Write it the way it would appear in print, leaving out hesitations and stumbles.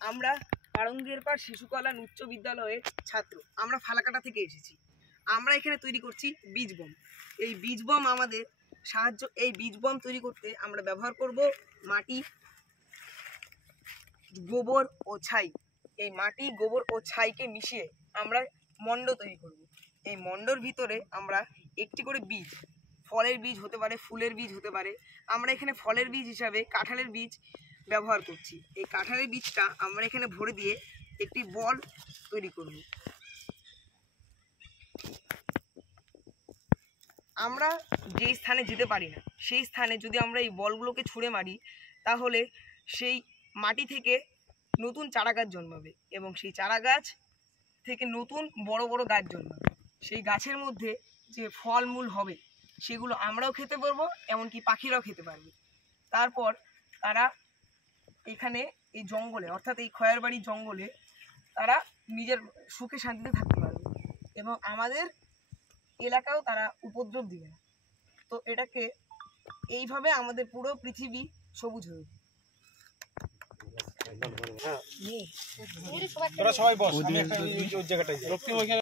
আমরা আড়ঙ্গের পাড় শিশু কল্যাণ উচ্চ বিদ্যালয়ের ছাত্র। আমরা ফালাকাটা থেকে এসেছি। আমরা এখানে তৈরি করছি বীজ বম। এই বীজ বম আমাদের এই বীজ বম তৈরি করতে আমরা ব্যবহার করব মাটি, গোবর ও ছাই। এই মাটি, গোবর ও ছাইকে মিশিয়ে আমরা মণ্ড তৈরি করব। এই মণ্ডর ভিতরে আমরা একটি করে বীজ, ফলের বীজ হতে পারে, ফুলের বীজ হতে পারে। আমরা এখানে ফলের বীজ হিসাবে কাঁঠালের বীজ ব্যবহার করছি। এই কাঁঠালের বীজটা আমরা এখানে ভরে দিয়ে একটি বল তৈরি করব। আমরা যেই স্থানে যেতে পারি না সেই স্থানে যদি আমরা এই বলগুলোকে ছুঁড়ে মারি, তাহলে সেই মাটি থেকে নতুন চারা গাছ জন্মাবে এবং সেই চারা গাছ থেকে নতুন বড় বড় গাছ জন্মাবে। সেই গাছের মধ্যে যে ফলমূল হবে সেগুলো আমরাও খেতে পারবো, এমনকি পাখিরাও খেতে পারবে। তারপর তারা এখানে এই জঙ্গলে, অর্থাৎ এই খয়ের বাড়ির জঙ্গলে তারা নিজের সুখে শান্তিতে থাকতে পারবে এবং আমাদের এলাকাও তারা উপদ্রব দিবে না। তো এটাকে এইভাবে আমাদের পুরো পৃথিবী সবুজ হয়ে উঠবে। সবাই বস, আমি একটা জায়গাটাই